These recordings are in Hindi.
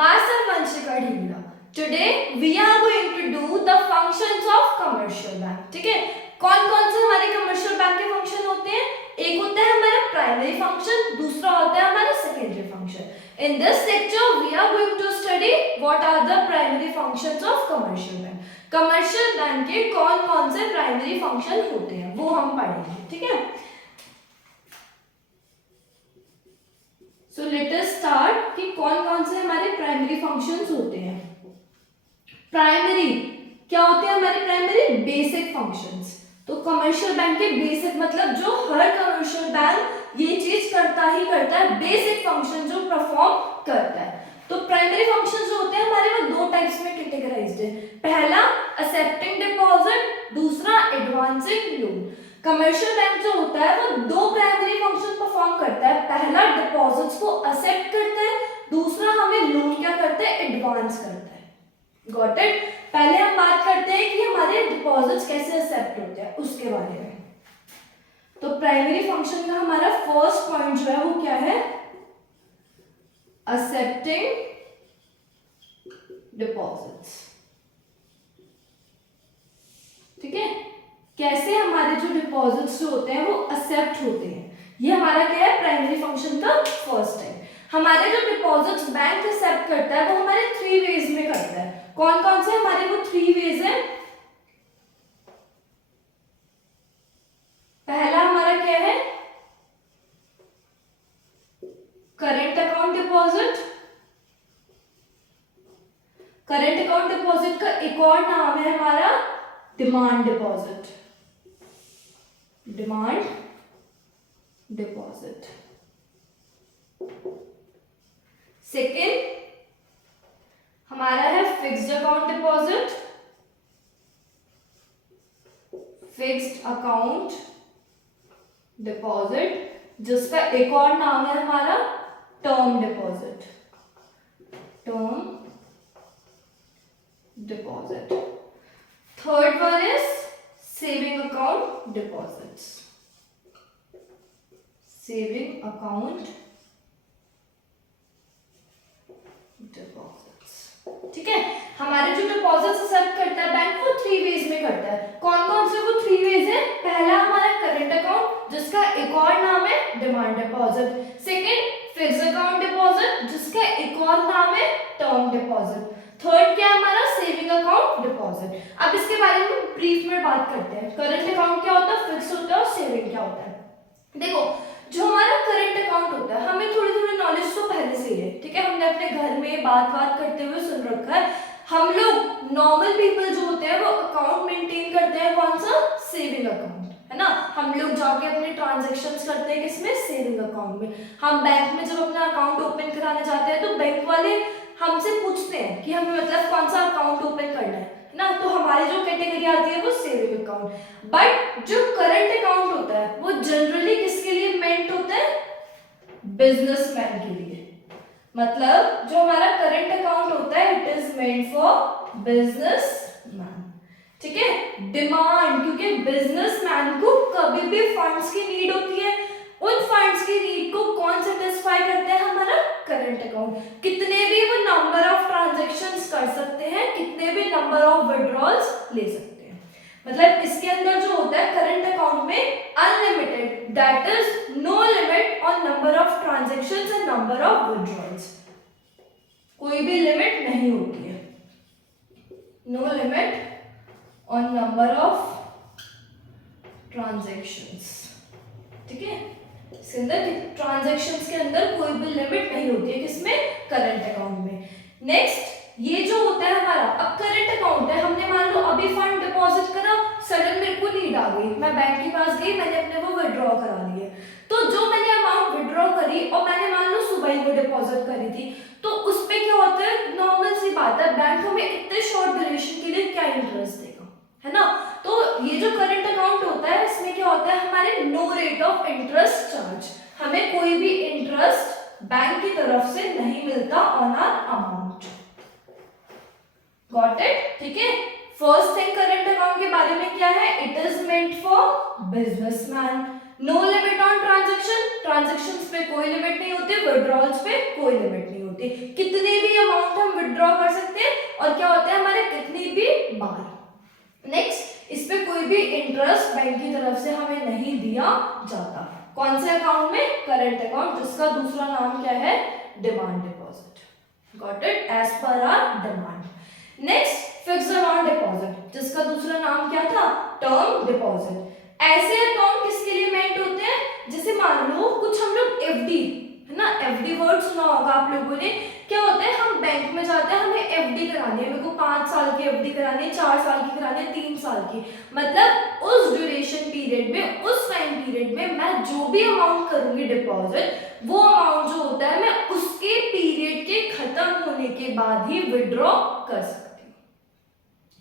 Myself Vanshika Dhimla. Today we are going to do the functions of commercial bank. ठीक है, कौन कौन से हमारे कमर्शियल बैंक के फंक्शन होते हैं? एक होता है हमारा प्राइमरी फंक्शन, दूसरा होता है हमारा secondary function. In this lecture we are going to study what are the primary functions of commercial bank. Commercial bank के कौन कौन से प्राइमरी फंक्शन होते हैं वो हम पढ़ेंगे. ठीक है, सो लेट अस स्टार्ट कि कौन कौन से हमारे प्राइमरी फंक्शंस होते हैं. प्राइमरी क्या होते हैं हमारे प्राइमरी? Basic functions. तो कमर्शियल बैंक के बेसिक मतलब जो हर कमर्शियल बैंक ये चीज करता ही करता है, बेसिक फंक्शन जो परफॉर्म करता है. तो प्राइमरी फंक्शंस जो होते हैं हमारे वो दो टाइप्स में कैटेगराइज्ड है. पहला एक्सेप्टिंग डिपॉजिट, दूसरा एडवांसिंग लोन. कमर्शियल बैंक जो होता है वो दो प्राइमरी फंक्शन परफॉर्म करता है. पहला डिपॉजिट्स को एक्सेप्ट करता है, दूसरा हमें लोन क्या करता है? एडवांस करता है. Got it. पहले हम बात करते हैं कि हमारे डिपॉजिट्स कैसे एक्सेप्ट होते हैं उसके बारे में. तो प्राइमरी फंक्शन का हमारा फर्स्ट पॉइंट जो है वो क्या है? Accepting deposits. ठीक है, कैसे हमारे जो डिपॉजिट्स जो होते हैं वो एक्सेप्ट होते हैं, ये हमारा क्या है? प्राइमरी फंक्शन का फर्स्ट है. हमारे जो डिपॉजिट्स बैंक एक्सेप्ट करता है वो हमारे थ्री वेज में करता है. कौन कौन से हमारे वो थ्री वेज है? पहला हमारा क्या है? Current account deposit. Current account deposit का एक और नाम है हमारा demand deposit. Demand deposit. Second हमारा है fixed account deposit. Fixed account deposit जिसका एक और नाम है हमारा term deposit. Term deposit. Third one is saving account deposits. Saving account deposits. ठीक है, हमारे जो डिपॉजिट्स एक्सेप्ट करता है बैंक वो थ्री वेज में करता है. कौन कौन से वो थ्री वेज है? पहला हमारा करंट अकाउंट जिसका एक और नाम है demand deposit. Second fixed account deposit जिसका एक और नाम है टर्म डिपॉजिट. थर्ड क्या है हमारा? Saving account deposit. अब इसके बारे में ब्रीफ में बात करते हैं. करंट अकाउंट क्या होता है, फिक्स होता है और सेविंग क्या होता है. देखो, जो हमारा करंट अकाउंट होता है हमें थोड़ी थोड़ी नॉलेज तो पहले से ही है. ठीक है, हमने अपने घर में बात करते हुए सुन रखा है. हम लोग नॉर्मल पीपल जो होते हैं वो अकाउंट मेंटेन करते हैं. कौन सा? सेविंग अकाउंट, है ना. हम लोग जाके अपने ट्रांजैक्शंस करते हैं किसमें? सेविंग अकाउंट में. हम बैंक में जब अपना अकाउंट ओपन कराने जाते हैं तो बैंक वाले हमसे पूछते हैं कि हमें मतलब कौन सा अकाउंट ओपन करना है ना. तो हमारी जो कैटेगरी आती है वो सेविंग अकाउंट. बट जो करंट अकाउंट होता है वो जनरली किसके लिए मेंट होता है? बिजनेसमैन के लिए. मतलब जो हमारा करंट अकाउंट होता है it is meant for businessman. ठीक है, डिमांड क्योंकि बिजनेसमैन को कभी भी फंड्स की नीड होती है. उन फंड्स की नीड को कौन सेटिस्फाई करता है? हमारा करंट अकाउंट. कितने भी वो नंबर ऑफ ट्रांजैक्शंस कर सकते हैं, कितने भी नंबर ऑफ विड्रॉल्स ले सकते हैं. मतलब इसके अंदर जो होता है करंट अकाउंट में unlimited, that is no limit on number of transactions and number of withdrawals. कोई भी लिमिट नहीं होती है. No limit on number of transactions. ठीक है, इसके अंदर ट्रांजैक्शंस के अंदर कोई भी लिमिट नहीं होती है. किसमें? करंट अकाउंट में. नेक्स्ट ये जो होता है हमारा, अब करंट अकाउंट है, हमने मान लो अभी फंड डिपॉजिट करा, सडन मेरे को नीड आ गई, मैं बैंक के पास गई, मैंने अपने वो विड्रॉ करा लिए. तो जो मैंने अमाउंट विड्रॉ करी और मैंने मान लो सुबह ही वो डिपॉजिट करी थी, तो उस पे क्या होता है? नॉर्मल सी बात है, बैंक हमें इतने शॉर्ट ड्यूरेशन के लिए क्या इंटरेस्ट देगा, है ना. तो ये जो करंट अकाउंट होता है इसमें क्या होता है? हमारे no rate of interest charge. हमें कोई भी इंटरेस्ट बैंक की तरफ से नहीं मिलता on our amount. Got it. ठीक है, फर्स्ट थिंग करंट अकाउंट के बारे में क्या है? It is meant for businessman. No limit on transaction. Transactions पे कोई लिमिट नहीं होती, विड्रॉल्स पे कोई लिमिट नहीं होती. कितने भी अमाउंट विड्रॉ कर सकते हैं और क्या होता है हमारे कितनी भी बार। नेक्स्ट, इस पे कोई भी इंटरेस्ट बैंक की तरफ से हमें नहीं दिया जाता। कौन से अकाउंट में? करंट अकाउंट, जिसका दूसरा नाम क्या है? Demand deposit. Got it? As per our demand. Next, fixed amount deposit, जिसका दूसरा नाम क्या था? Term deposit. ऐसे अकाउंट किसके लिए मेंट होते हैं? जैसे मान लो कुछ हम लोग एफडी, है ना, एफडी वर्ड सुना होगा आप लोगों ने। क्या होता है, हम बैंक में जाते हैं, हमें एफडी करानी है, मेरे को 5 साल की एफडी करानी है, 4 साल की करानी है, 3 साल की, मतलब उस ड्यूरेशन पीरियड में, उस टाइम पीरियड में मैं जो भी अमाउंट करूंगी डिपॉजिट, वो अमाउंट जो होता है मैं उसके पीरियड के खत्म होने के बाद ही विड्रॉ कर सकती हूँ,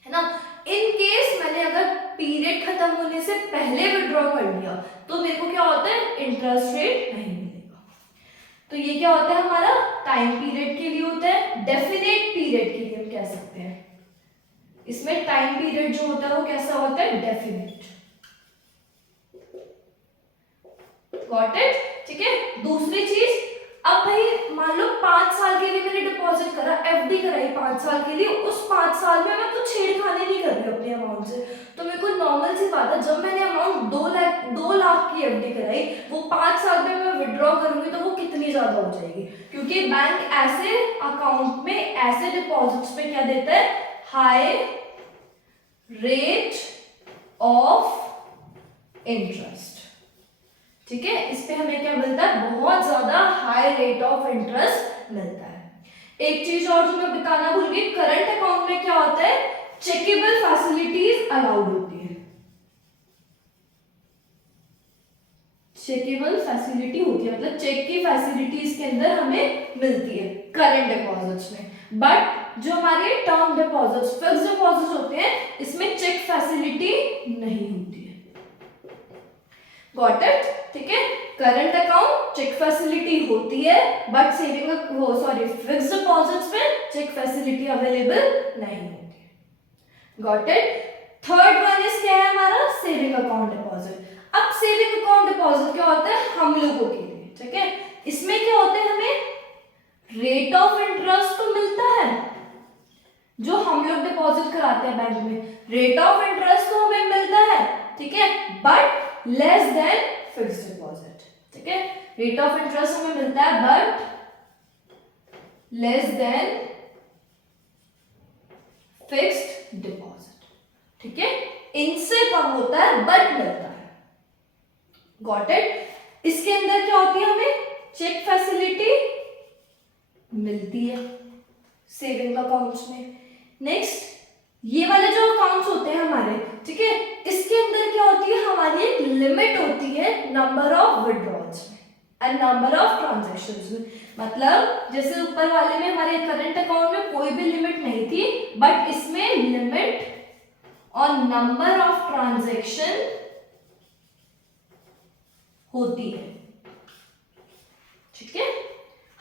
है ना। इन केस मैंने अगर पीरियड खत्म होने से पहले विड्रॉ कर लिया तो मेरे को क्या होता है? इंटरेस्ट रेट नहीं मिलेगा। तो ये क्या होता है हमारा? टाइम पीरियड के लिए होता है, डेफिनेट पीरियड के लिए हम कह सकते हैं। इसमें टाइम पीरियड जो होता है वो कैसा होता है? डेफिनेट। Got it? ठीक है। दूसरी चीज, अब भाई मान लो 5 साल के लिए मैंने डिपॉजिट करा, एफडी कराई 5 साल के लिए, उस 5 साल में मैं कुछ छेड़खानी नहीं कर रही अपने अमाउंट से, तो मेरे को नॉर्मल सी बात है, जब मैंने अमाउंट 2 लाख की एफडी कराई, वो 5 साल में मैं विड्रॉ करूंगी तो वो कितनी ज्यादा हो जाएगी, क्योंकि बैंक ऐसे अकाउंट में, ऐसे डिपॉजिट्स पे क्या देता है? High rate of interest. ठीक है, इस पे हमें क्या मिलता है? बहुत ज्यादा हाई रेट ऑफ इंटरेस्ट मिलता है। एक चीज और जो मैं बताना भूल गई, करंट अकाउंट में क्या होता है? चेकेबल फैसिलिटीज अलाउड होती है। चेकेबल फैसिलिटी होती है, मतलब चेक की फैसिलिटी इसके अंदर हमें मिलती है करंट डिपॉजिट्स में। बट जो हमारे टर्म डिपॉजिट्स, फिक्स्ड डिपॉजिट्स होते हैं, इसमें चेक फैसिलिटी नहीं होती है। Got it? ठीक है। करंट अकाउंट चेक फैसिलिटी होती है, बट सेविंग, फिक्स्ड डिपॉजिट्स में चेक फैसिलिटी अवेलेबल नहीं होती है। Got it? Third one is क्या है हमारा? Saving account deposit. अब सेविंग अकाउंट डिपॉजिट क्या होता है? हम लोगों के लिए, ठीक है। इसमें क्या होता है? हमें रेट ऑफ इंटरेस्ट तो मिलता है, जो हम लोग डिपॉजिट कराते हैं बैंक में, रेट ऑफ इंटरेस्ट तो हमें मिलता है, ठीक है, but less than fixed deposit. ठीक है, रेट ऑफ इंटरेस्ट हमें मिलता है but less than fixed deposit. ठीक है, इनसे कम होता है बट मिलता है। Got it? इसके अंदर क्या होती है? हमें चेक फैसिलिटी मिलती है सेविंग अकाउंट्स में। नेक्स्ट, ये वाले जो अकाउंट्स होते हैं हमारे, ठीक है, इसके अंदर क्या होती है? हमारी एक लिमिट होती है नंबर ऑफ विड्रॉल्स में एंड नंबर ऑफ ट्रांजैक्शंस में। मतलब जैसे ऊपर वाले में हमारे करंट अकाउंट में कोई भी लिमिट नहीं थी, बट इसमें लिमिट और नंबर ऑफ ट्रांजैक्शन होती है। ठीक है,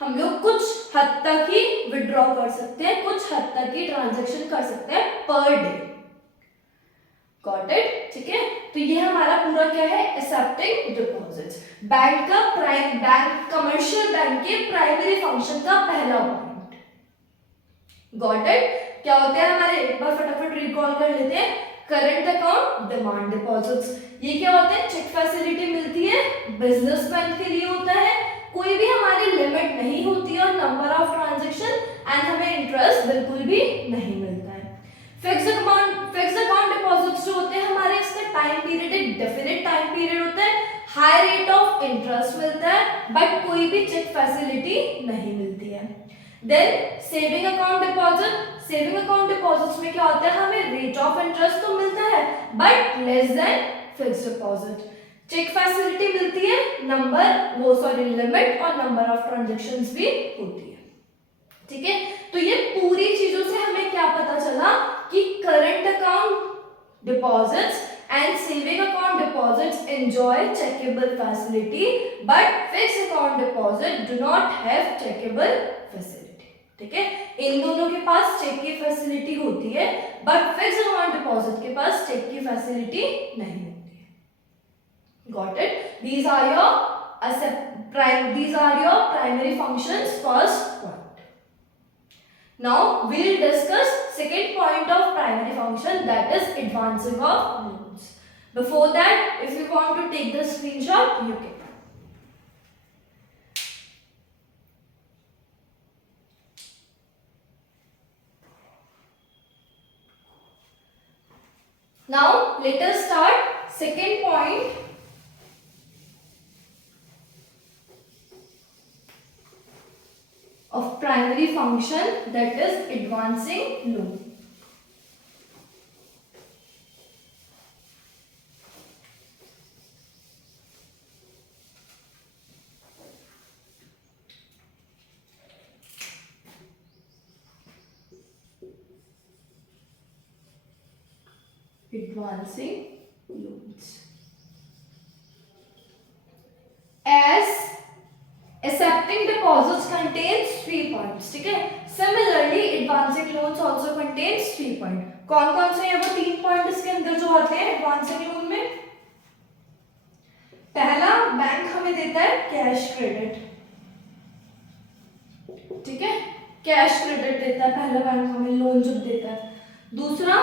हम लोग कुछ हद तक ही विड्रॉ कर सकते हैं, कुछ हद तक ही ट्रांजैक्शन कर सकते हैं पर डे। Got it? ठीक है, तो ये हमारा पूरा क्या है? Accepting deposits. Bank commercial bank के प्राइमरी फंक्शन का पहला पॉइंट। Got it? क्या होते हैं हमारे? एक बार फटाफट रिकॉल कर लेते हैं। करंट अकाउंट, डिमांड डिपॉजिट्स, ये क्या होते हैं? चेक फैसिलिटी मिलती है, बिजनेस बैंक के लिए होता है, कोई भी हमारी लिमिट नहीं होती है और नंबर ऑफ ट्रांजैक्शन, एंड हमें इंटरेस्ट बिल्कुल भी नहीं मिलता है। फिक्स्ड अकाउंट डिपॉजिट्स जो होते हैं हमारे, इसमें टाइम पीरियड, एक डेफिनेट टाइम पीरियड होता है, हाई रेट ऑफ इंटरेस्ट मिलता है, बट कोई भी चेक फैसिलिटी नहीं मिलती है। Then saving account deposit, saving account deposits में क्या होता है? हमें रेट ऑफ इंटरेस्ट तो मिलता है but less than fixed deposit. Cheque facility मिलती है, लिमिट और नंबर ऑफ ट्रांजैक्शंस भी होती है। ठीक है, तो ये पूरी चीजों से हमें क्या पता चला कि current account deposits and saving account deposits enjoy checkable facility but fixed account deposit do not have checkable facility. ठीक है, इन दोनों के पास चेक की फैसिलिटी होती है बट फिक्स्ड अकाउंट डिपॉजिट के पास चेक की फैसिलिटी नहीं होती है। Got it? These are your primary functions. First point. Now we'll discuss second point of primary function, that is advancing of loans. Before that, if you want to take the screenshot, you can. Now let us start second point. Of primary function, that is advancing loan. Advancing loans. As accepting deposits contains 3 points, ठीक है. Similarly, advancing loans also contains 3 points. कौन कौन से हैं वो 3 पॉइंट इसके अंदर जो आते हैं एडवांसिंग लोन में? पहला, बैंक हमें देता है कैश क्रेडिट, ठीक है. कैश क्रेडिट देता है पहला बैंक हमें लोन जब देता है. दूसरा,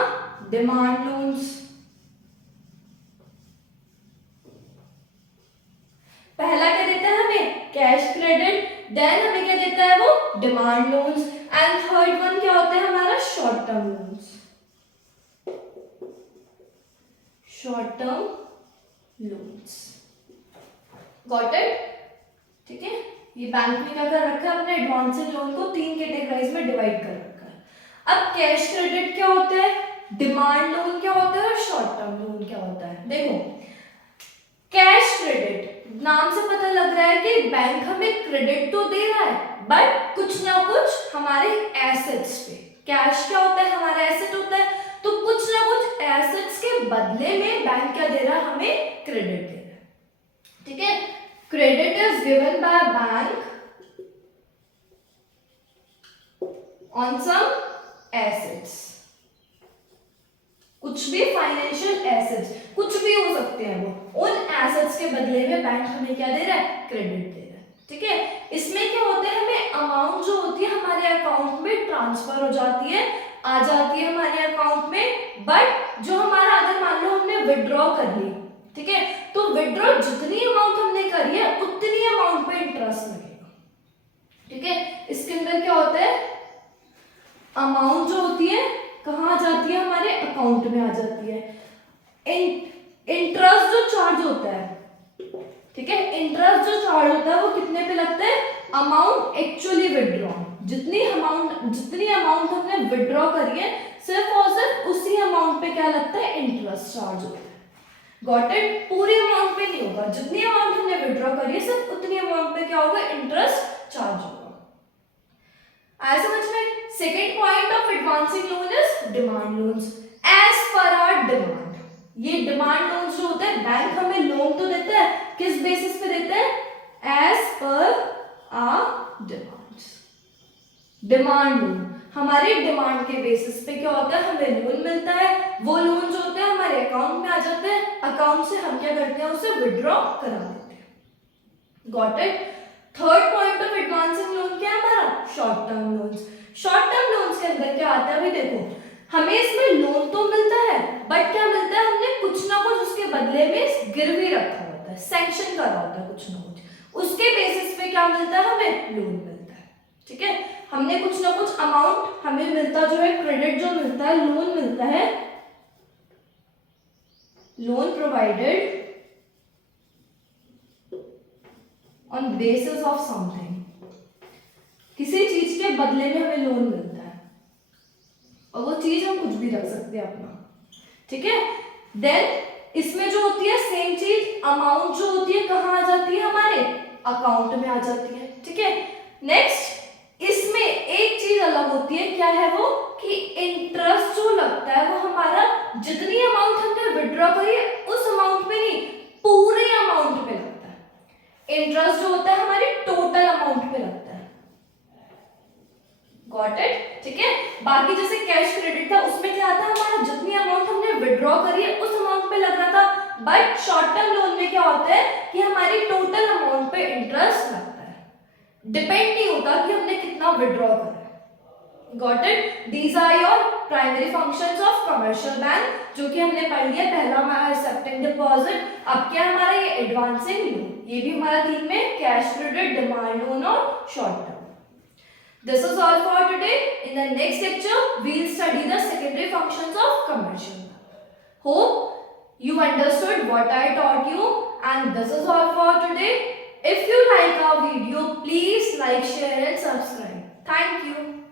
डिमांड लोन्स. पहला क्या देता है हमें? Cash credit. देन हमें क्या देता है वो? Demand loans. And third one क्या होता है हमारा? Short term loans. Short term loans. Got it? ठीक है. ये बैंक में क्या कर रखा है अपने एडवांसिंग लोन को 3 कैटेगराइज में डिवाइड कर रखा है. अब कैश क्रेडिट क्या होता है, डिमांड लोन क्या होता है और शॉर्ट टर्म लोन क्या होता है? देखो, कैश क्रेडिट नाम से पता लग रहा है कि बैंक हमें क्रेडिट तो दे रहा है बट कुछ ना कुछ हमारे एसेट्स पे. कैश क्या होता है? हमारा एसेट होता है. तो कुछ ना कुछ एसेट्स के बदले में बैंक क्या दे रहा है? हमें क्रेडिट दे रहा है. ठीक है. Credit is given by bank on some assets. कुछ भी फाइनेंशियल एसेट्स, कुछ भी हो सकते हैं वो, उन एसेट्स के बदले में बैंक हमें क्या दे रहा है? क्रेडिट दे रहा है. ठीक है. इसमें क्या होता है, हमें अमाउंट जो होती है हमारे अकाउंट में ट्रांसफर हो जाती है, आ जाती है हमारे अकाउंट में. बट जो हमारा, अगर मान लो हमने विड्रॉ कर ली, ठीक है, तो विड्रॉ जितनी अमाउंट हमने करी है उतनी अमाउंट पे इंटरेस्ट लगेगा. ठीक है. इसके अंदर क्या होता है, अमाउंट जो होती है कहाँ आ जाती है? हमारे अकाउंट में आ जाती है. इंटरेस्ट जो चार्ज होता है, ठीक है, इंटरेस्ट जो चार्ज होता है वो कितने पे लगता है? Amount actually withdraw. जितनी अमाउंट हमने विड्रॉ करी है सिर्फ और सिर्फ उसी अमाउंट पे क्या लगता है? इंटरेस्ट चार्ज होता है. Got it? पूरी अमाउंट पे नहीं होगा. जितनी अमाउंट हमने विड्रॉ करी है सिर्फ उतनी अमाउंट पे क्या होगा? इंटरेस्ट चार्ज होगा. आया समझ में? Second point of advancing loan is demand loans. As per our demand. ये डिमांड लोन्स जो होते हैं, बैंक हमें लोन तो देता है, किस बेसिस पे देता है? As per our demand. Demand loan हमारे डिमांड के बेसिस पे क्या होता है? हमें लोन मिलता है. वो लोन जो होते हैं हमारे अकाउंट में आ जाते हैं. अकाउंट से हम क्या करते हैं? उसे विड्रॉ करा देते हैं. Got it? Third point of advancing loan क्या है हमारा? Short term loans. Short term loans के अंदर क्या आता है? अभी देखो, हमें इसमें लोन तो मिलता है बट क्या मिलता है? हमने कुछ ना कुछ उसके बदले में गिरवी रखा होता है, सैंक्शन करा होता है कुछ ना कुछ. उसके बेसिस पे क्या मिलता है? हमें लोन मिलता है. ठीक है. हमने कुछ ना कुछ अमाउंट हमें मिलता जो है, क्रेडिट जो मिलता है, लोन मिलता है. Loan provided on basis of something. किसी चीज के बदले में हमें लोन मिलता है और वो चीज हम कुछ भी रख सकते हैं अपना. ठीक है. देन इसमें जो होती है सेम चीज, अमाउंट जो होती है कहाँ आ जाती है? हमारे अकाउंट में आ जाती है. ठीक है. नेक्स्ट, इसमें एक चीज अलग होती है. क्या है वो? कि इंटरेस्ट जो लगता है वो हमारा जितनी अमाउंट हमने विड्रॉ करी है उस अमाउंट पे नहीं, पूरे अमाउंट पे लगता है. इंटरेस्ट जो होता है हमारी टोटल अमाउंट पे लगता है. Got it? ठीक है. बाकी जैसे कैश क्रेडिट था उसमें क्या आता है? हमारा जितनी अमाउंट हमने विड्रॉ करी है उस अमाउंट पे लग रहा था. बट शॉर्ट टर्म लोन में क्या होता है कि हमारी टोटल अमाउंट पे इंटरेस्ट लगता है. डिपेंड नहीं होता कि हमने कितना विड्रॉ करा है. Got it? These are your primary functions of commercial bank, जो कि हमने पढ़ लिया। पहला हमारा एक्सेप्टिंग डिपॉजिट, अब क्या हमारा ये एडवांसिंग लोन, ये भी हमारा थीम है, कैश क्रेडिट, डिमांड लोन और short term. This is all for today. In the next lecture, we'll study the secondary functions of commercial bank. Hope you understood what I taught you, and this is all for today. If you like our video, please like, share and subscribe. Thank you.